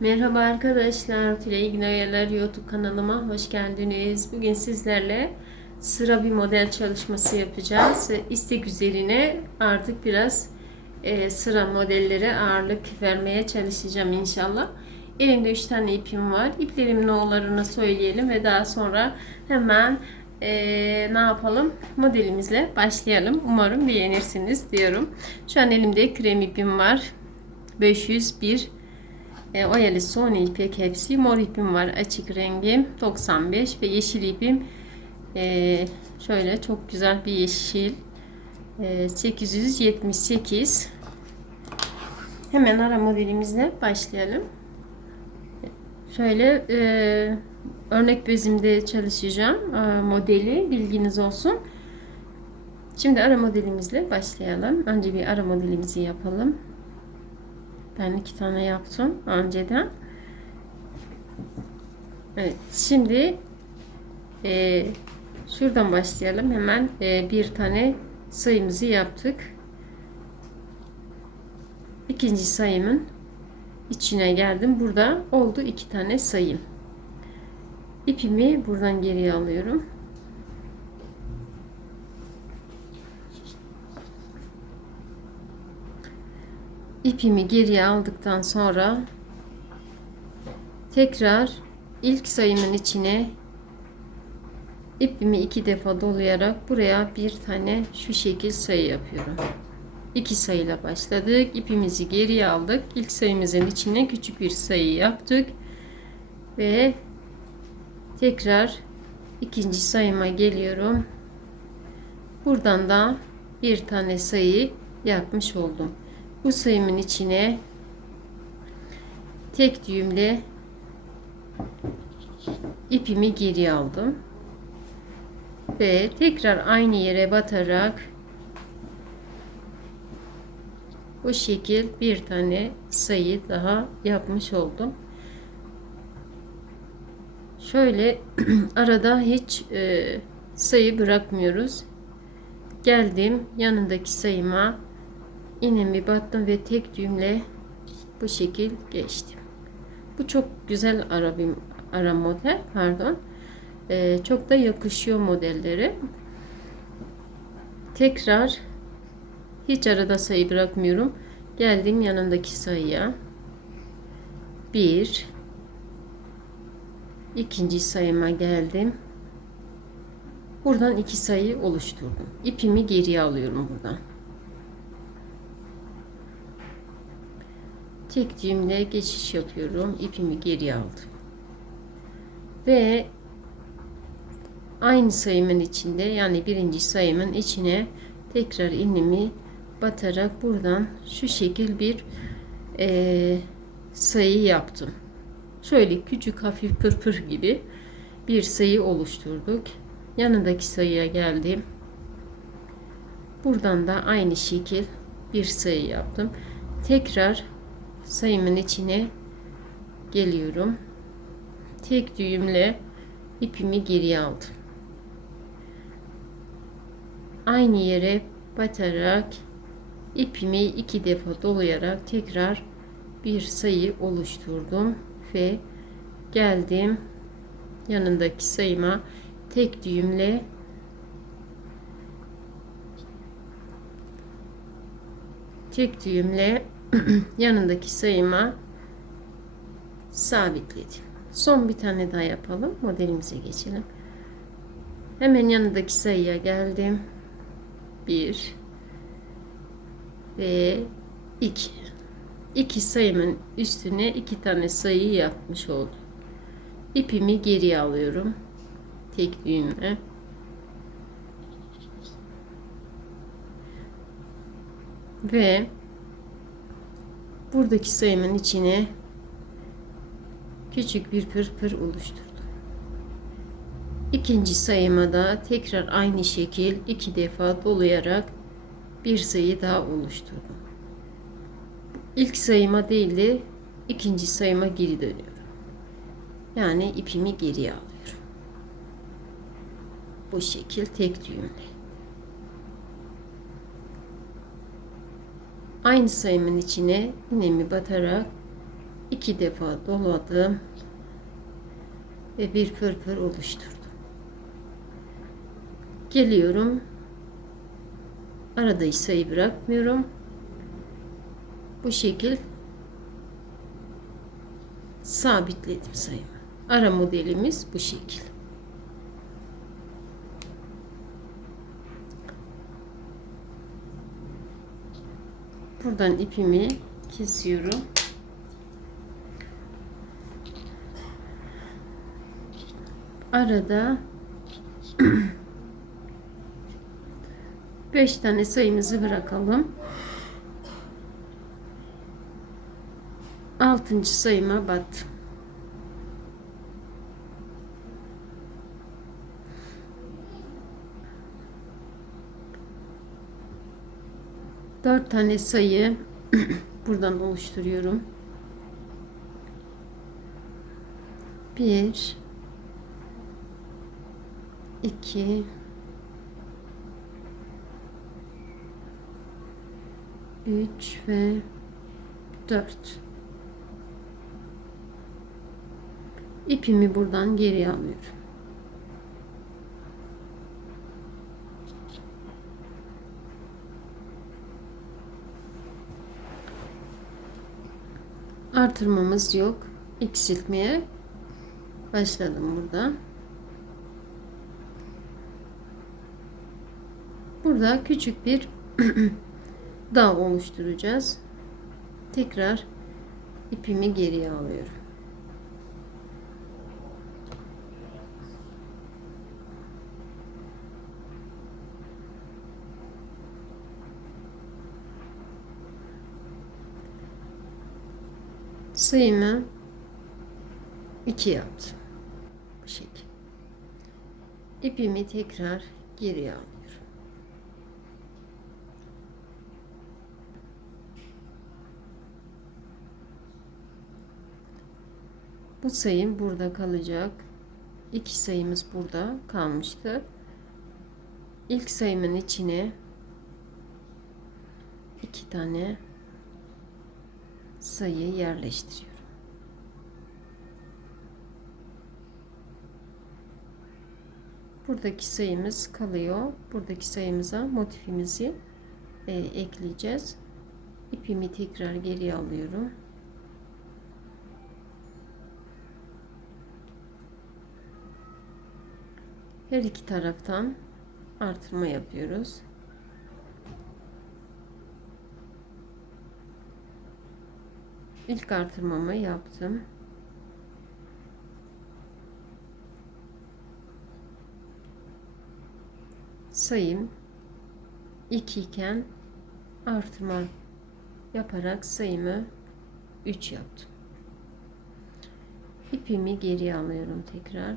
Merhaba arkadaşlar, Tülay Günayalar YouTube kanalıma hoş geldiniz. Bugün sizlerle sıra bir model çalışması yapacağız. İstek üzerine artık biraz e, sıra modellere ağırlık vermeye çalışacağım inşallah. Elimde 3 tane ipim var. İplerimin no'larını söyleyelim ve daha sonra hemen e, ne yapalım? Modelimizle başlayalım. Umarım beğenirsiniz diyorum. Şu an elimde krem ipim var. 501 e, oyalı son ipek hepsi. Mor ipim var açık rengim 95 ve yeşil ipim e, şöyle çok güzel bir yeşil e, 878 hemen ara modelimizle başlayalım. Şöyle e, örnek bezimde çalışacağım e, modeli bilginiz olsun. Şimdi ara modelimizle başlayalım. Önce bir ara modelimizi yapalım. Ben iki tane yaptım önceden. Evet şimdi e, şuradan başlayalım. Hemen e, bir tane sayımızı yaptık. İkinci sayımın içine geldim. Burada oldu iki tane sayım. İpimi buradan geriye alıyorum. İpimi geriye aldıktan sonra tekrar ilk sayımın içine ipimi iki defa dolayarak buraya bir tane şu şekil sayı yapıyorum. İki sayıyla başladık. İpimizi geriye aldık. İlk sayımızın içine küçük bir sayı yaptık. Ve tekrar ikinci sayıma geliyorum. Buradan da bir tane sayı yapmış oldum. Bu sayımın içine tek düğümle ipimi geri aldım. Ve tekrar aynı yere batarak bu şekil bir tane sayı daha yapmış oldum. Şöyle arada hiç e, sayı bırakmıyoruz. Geldim yanındaki sayıma iğnemi battım ve tek düğümle bu şekil geçtim. Bu çok güzel ara bir ara model pardon. Ee, çok da yakışıyor modelleri. Tekrar hiç arada sayı bırakmıyorum. Geldim yanındaki sayıya. Bir ikinci sayıma geldim. Buradan iki sayı oluşturdum. İpimi geriye alıyorum buradan. Tek düğümle geçiş yapıyorum. İpimi geri aldım. Ve aynı sayımın içinde yani birinci sayımın içine tekrar iğnemi batarak buradan şu şekil bir e, sayı yaptım. Şöyle küçük hafif pırpır gibi bir sayı oluşturduk. Yanındaki sayıya geldim. Buradan da aynı şekil bir sayı yaptım. Tekrar sayımın içine geliyorum. Tek düğümle ipimi geri aldım. Aynı yere batarak ipimi iki defa dolayarak tekrar bir sayı oluşturdum ve geldim yanındaki sayıma tek düğümle tek düğümle yanındaki sayıma sabitledim. Son bir tane daha yapalım. Modelimize geçelim. Hemen yanındaki sayıya geldim. 1 ve 2. İki sayımın üstüne iki tane sayı yapmış oldum. İpimi geriye alıyorum. Tek düğümle. Ve buradaki sayımın içine küçük bir pırpır oluşturdum. İkinci sayıma da tekrar aynı şekil iki defa dolayarak bir sayı daha oluşturdum. İlk sayıma değil de ikinci sayıma geri dönüyorum. Yani ipimi geriye alıyorum. Bu şekil tek düğümle. Aynı sayımın içine iğnemi batarak iki defa doladım ve bir pırpır oluşturdum. Geliyorum. Arada hiç sayı bırakmıyorum. Bu şekil sabitledim sayımı. Ara modelimiz bu şekil. Buradan ipimi kesiyorum. Arada 5 tane sayımızı bırakalım. 6. sayıma battım. Dört tane sayı buradan oluşturuyorum. Bir, iki, üç ve dört. İpimi buradan geri alıyorum. Artırmamız yok. Eksiltmeye başladım burada. Burada küçük bir dağ oluşturacağız. Tekrar ipimi geriye alıyorum. Sayımı 2 yaptım. Bu şekilde. İpimi tekrar geriye alıyorum. Bu sayım burada kalacak. İki sayımız burada kalmıştı. İlk sayımın içine iki tane sayıyı yerleştiriyorum. Buradaki sayımız kalıyor. Buradaki sayımıza motifimizi e, ekleyeceğiz. İpimi tekrar geriye alıyorum. Her iki taraftan artırma yapıyoruz. İlk artırmamı yaptım. Sayım 2 iken artırma yaparak sayımı 3 yaptım. İpimi geriye alıyorum tekrar.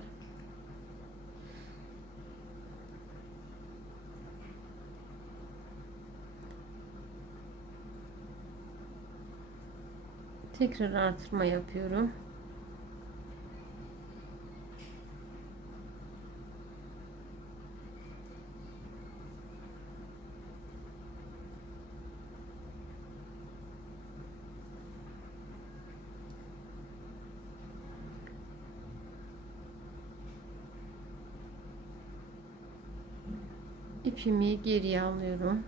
Tekrar artırma yapıyorum. İpimi geriye alıyorum.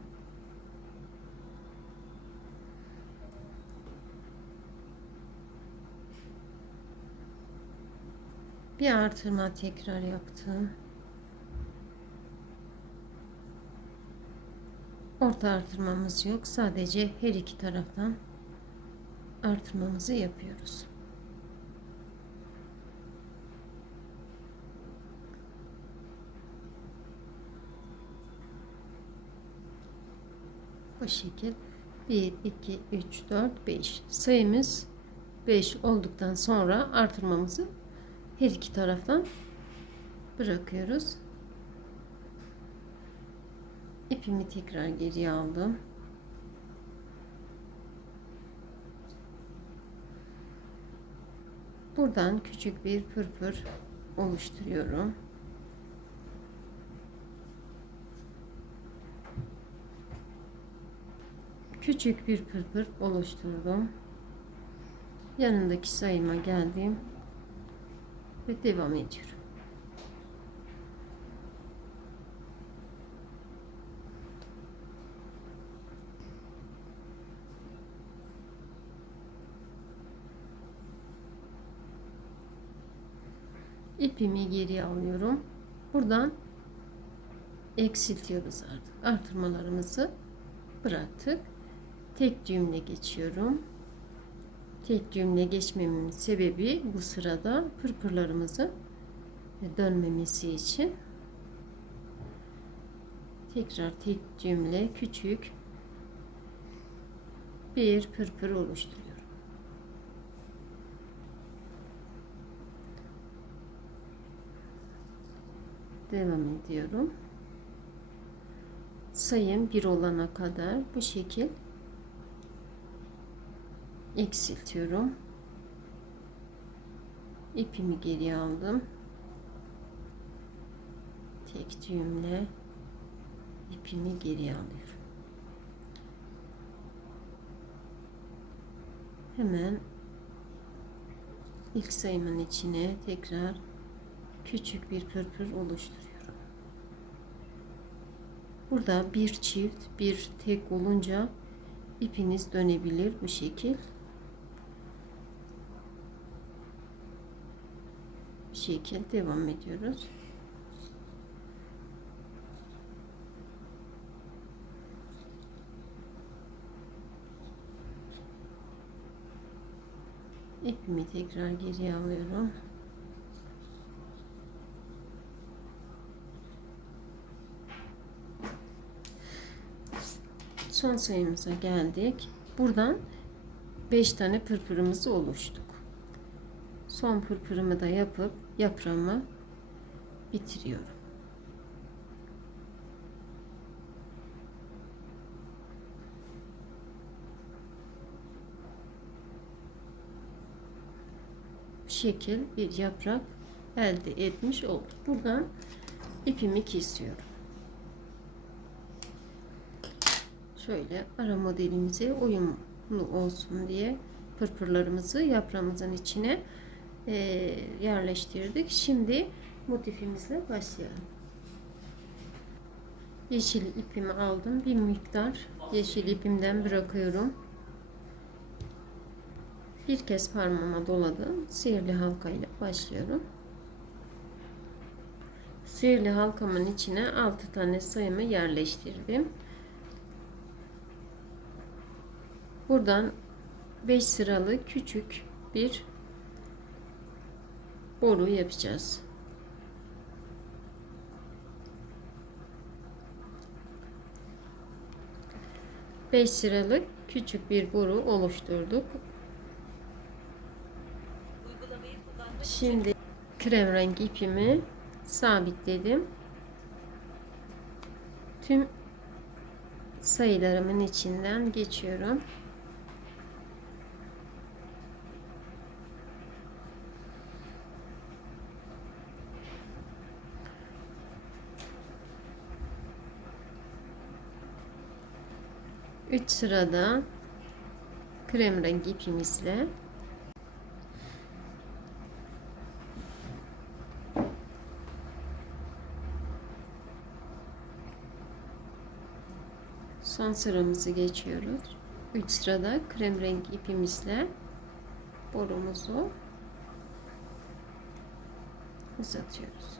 Bir artırma tekrar yaptım. Orta artırmamız yok. Sadece her iki taraftan artırmamızı yapıyoruz. Bu şekil 1 2 3 4 5 sayımız 5 olduktan sonra artırmamızı her iki taraftan bırakıyoruz. İpimi tekrar geriye aldım. Buradan küçük bir pırpır oluşturuyorum. Küçük bir pırpır oluşturdum. yanındaki sayıma geldim ve devam ediyorum. ipimi geriye alıyorum. Buradan eksiltiyoruz artık. Artırmalarımızı bıraktık. Tek düğümle geçiyorum. Tek düğümle geçmemin sebebi bu sırada pırpırlarımızı dönmemesi için tekrar tek düğümle küçük bir pırpır oluşturuyorum. devam ediyorum. Sayım bir olana kadar bu şekil eksiltiyorum. İpimi geri aldım. Tek düğümle ipimi geri alıyorum. Hemen ilk sayımın içine tekrar küçük bir pırpır oluşturuyorum. Burada bir çift, bir tek olunca ipiniz dönebilir bu şekil. Bu şekil devam ediyoruz. İpimi tekrar geriye alıyorum. son sayımıza geldik. Buradan 5 tane pırpırımızı oluştuk. Son pırpırımı da yapıp yaprağımı bitiriyorum. Bu şekil bir yaprak elde etmiş olduk. Buradan ipimi kesiyorum. şöyle ara modelimize uyumlu olsun diye pırpırlarımızı yaprağımızın içine yerleştirdik. Şimdi motifimizle başlayalım. Yeşil ipimi aldım. Bir miktar yeşil ipimden bırakıyorum. Bir kez parmağıma doladım. Sihirli halka ile başlıyorum. Sihirli halkamın içine 6 tane sayımı yerleştirdim. Buradan 5 sıralı küçük bir boru yapacağız. Beş sıralık küçük bir boru oluşturduk. Şimdi krem rengi ipimi sabitledim. Tüm sayılarımın içinden geçiyorum. Üç sırada krem rengi ipimizle son sıramızı geçiyoruz. 3 sırada krem rengi ipimizle borumuzu uzatıyoruz.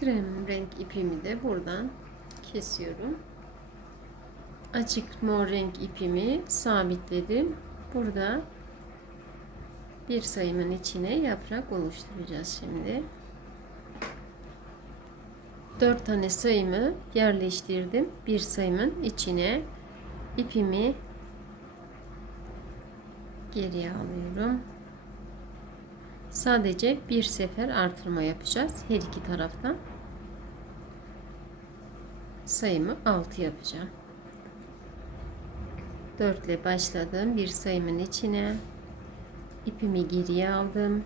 Krem renk ipimi de buradan kesiyorum. Açık mor renk ipimi sabitledim. Burada bir sayımın içine yaprak oluşturacağız şimdi. 4 tane sayımı yerleştirdim. Bir sayımın içine ipimi geriye alıyorum. Sadece bir sefer artırma yapacağız her iki taraftan. sayımı 6 yapacağım. 4 ile başladım. Bir sayımın içine ipimi geriye aldım.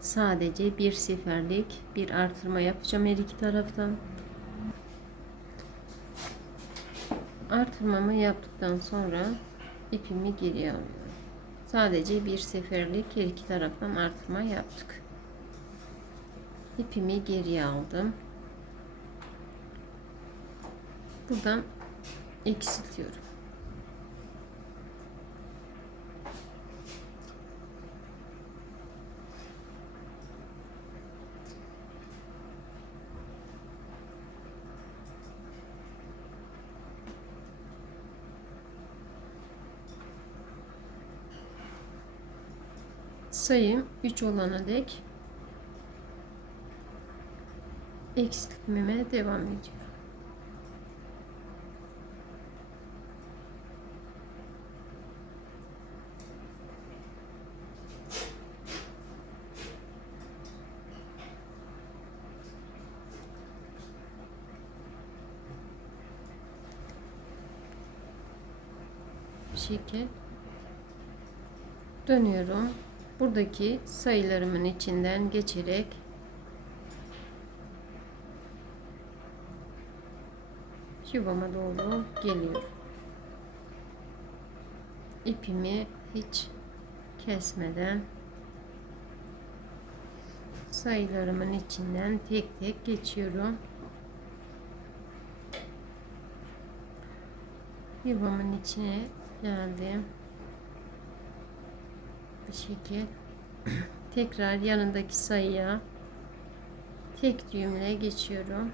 Sadece bir seferlik bir artırma yapacağım her iki taraftan. Artırmamı yaptıktan sonra ipimi geriye alıyorum. Sadece bir seferlik her iki taraftan artırma yaptık. İpimi geriye aldım. Buradan eksiltiyorum. Sayım 3 olana dek eksiltmeme devam ediyorum. Şekil dönüyorum. Buradaki sayılarımın içinden geçerek yuvama doğru geliyorum. İpimi hiç kesmeden sayılarımın içinden tek tek geçiyorum. Yuvamın içine geldim. Bu şekil. Tekrar yanındaki sayıya tek düğümle geçiyorum.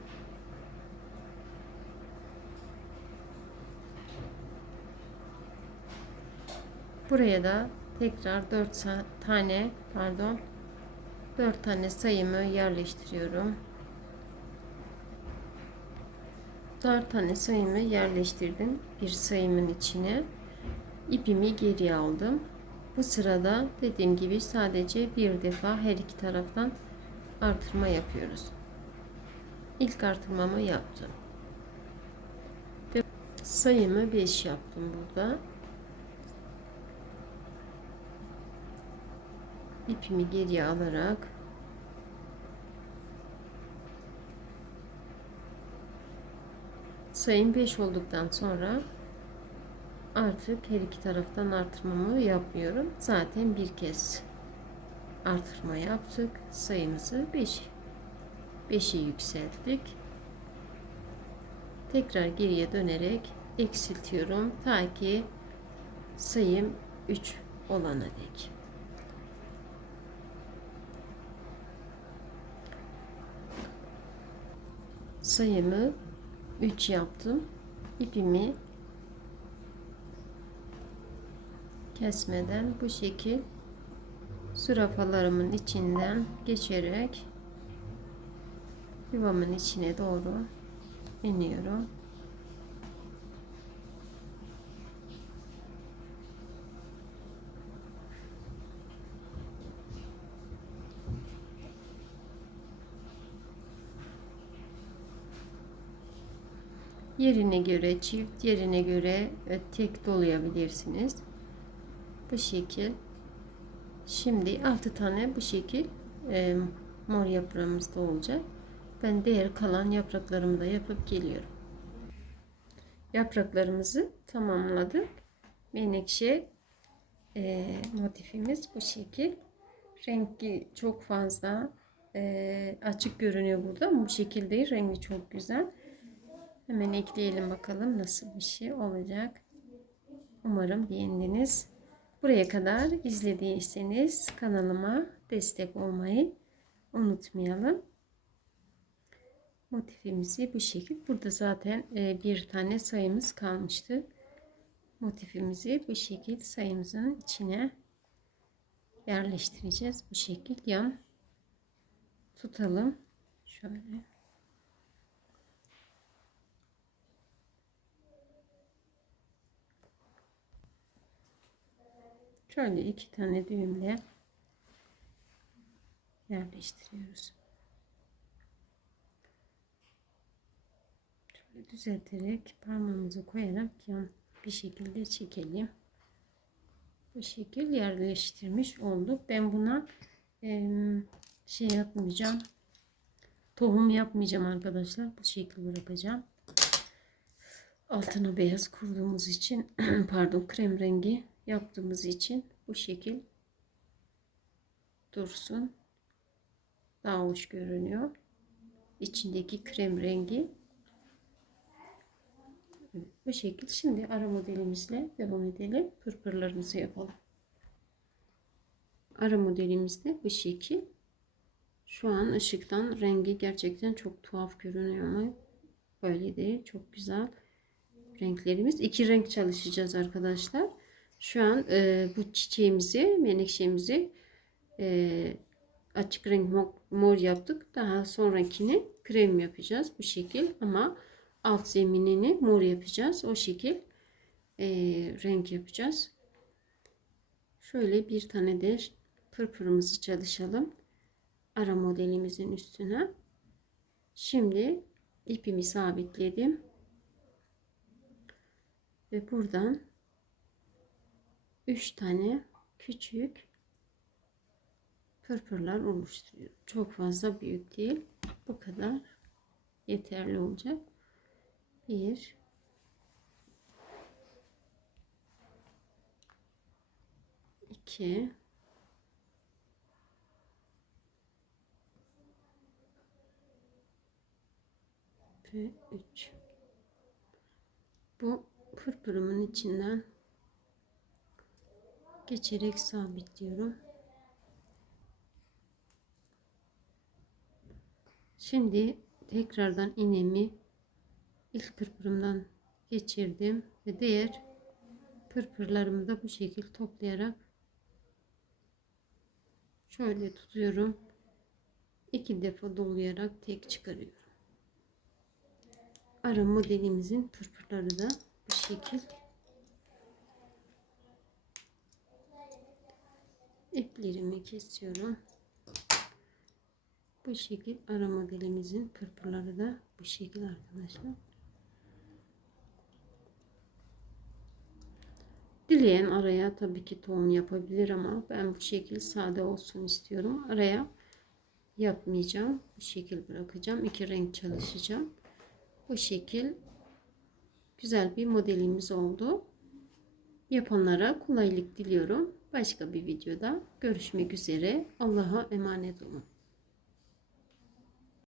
Buraya da tekrar 4 tane pardon 4 tane sayımı yerleştiriyorum. 4 tane sayımı yerleştirdim bir sayımın içine. ipimi geri aldım. Bu sırada dediğim gibi sadece bir defa her iki taraftan artırma yapıyoruz. İlk artırmamı yaptım. Ve sayımı 5 yaptım burada. ipimi geriye alarak sayım 5 olduktan sonra artık her iki taraftan artırmamı yapmıyorum. Zaten bir kez artırma yaptık. Sayımızı 5 5'i yükselttik. Tekrar geriye dönerek eksiltiyorum ta ki sayım 3 olana dek. sayımı 3 yaptım. İpimi kesmeden bu şekil zürafalarımın içinden geçerek yuvamın içine doğru iniyorum. Yerine göre çift, yerine göre e, tek dolayabilirsiniz. Bu şekil. Şimdi 6 tane bu şekil e, mor yaprağımız da olacak. Ben diğer kalan yapraklarımı da yapıp geliyorum. Yapraklarımızı tamamladık. Menekşe e, motifimiz bu şekil. Rengi çok fazla e, açık görünüyor burada bu şekilde. Rengi çok güzel. Hemen ekleyelim bakalım nasıl bir şey olacak. Umarım beğendiniz. Buraya kadar izlediyseniz kanalıma destek olmayı unutmayalım. Motifimizi bu şekilde. Burada zaten e, bir tane sayımız kalmıştı. Motifimizi bu şekilde sayımızın içine yerleştireceğiz. Bu şekilde yan tutalım. Şöyle. Şöyle iki tane düğümle yerleştiriyoruz. Şöyle düzelterek parmağımızı koyarak yan bir şekilde çekelim. Bu şekil yerleştirmiş olduk. Ben buna em, şey yapmayacağım. Tohum yapmayacağım arkadaşlar. Bu şekil bırakacağım. Altına beyaz kurduğumuz için pardon krem rengi yaptığımız için bu şekil dursun. Daha hoş görünüyor. İçindeki krem rengi bu şekil. Şimdi ara modelimizle devam edelim. Pırpırlarımızı yapalım. Ara modelimizde bu şekil. Şu an ışıktan rengi gerçekten çok tuhaf görünüyor ama böyle değil. Çok güzel renklerimiz. iki renk çalışacağız arkadaşlar. Şu an e, bu çiçeğimizi, menekşemizi e, açık renk mo- mor yaptık. Daha sonrakini krem yapacağız bu şekil ama alt zeminini mor yapacağız. O şekil e, renk yapacağız. Şöyle bir tane de pırpırımızı çalışalım. Ara modelimizin üstüne. Şimdi ipimi sabitledim. Ve buradan 3 tane küçük pırpırlar oluşturuyorum. Çok fazla büyük değil. Bu kadar yeterli olacak. Bir iki ve üç. Bu pırpırımın içinden geçerek sabitliyorum. Şimdi tekrardan iğnemi ilk pırpırımdan geçirdim ve diğer pırpırlarımı da bu şekil toplayarak şöyle tutuyorum. iki defa dolayarak tek çıkarıyorum. Ara modelimizin pırpırları da bu şekil. İplerimi kesiyorum. Bu şekil ara modelimizin pırpırları da bu şekil arkadaşlar. Dileyen araya tabii ki tohum yapabilir ama ben bu şekil sade olsun istiyorum. Araya yapmayacağım. Bu şekil bırakacağım. İki renk çalışacağım. Bu şekil güzel bir modelimiz oldu. Yapanlara kolaylık diliyorum. Başka bir videoda görüşmek üzere. Allah'a emanet olun.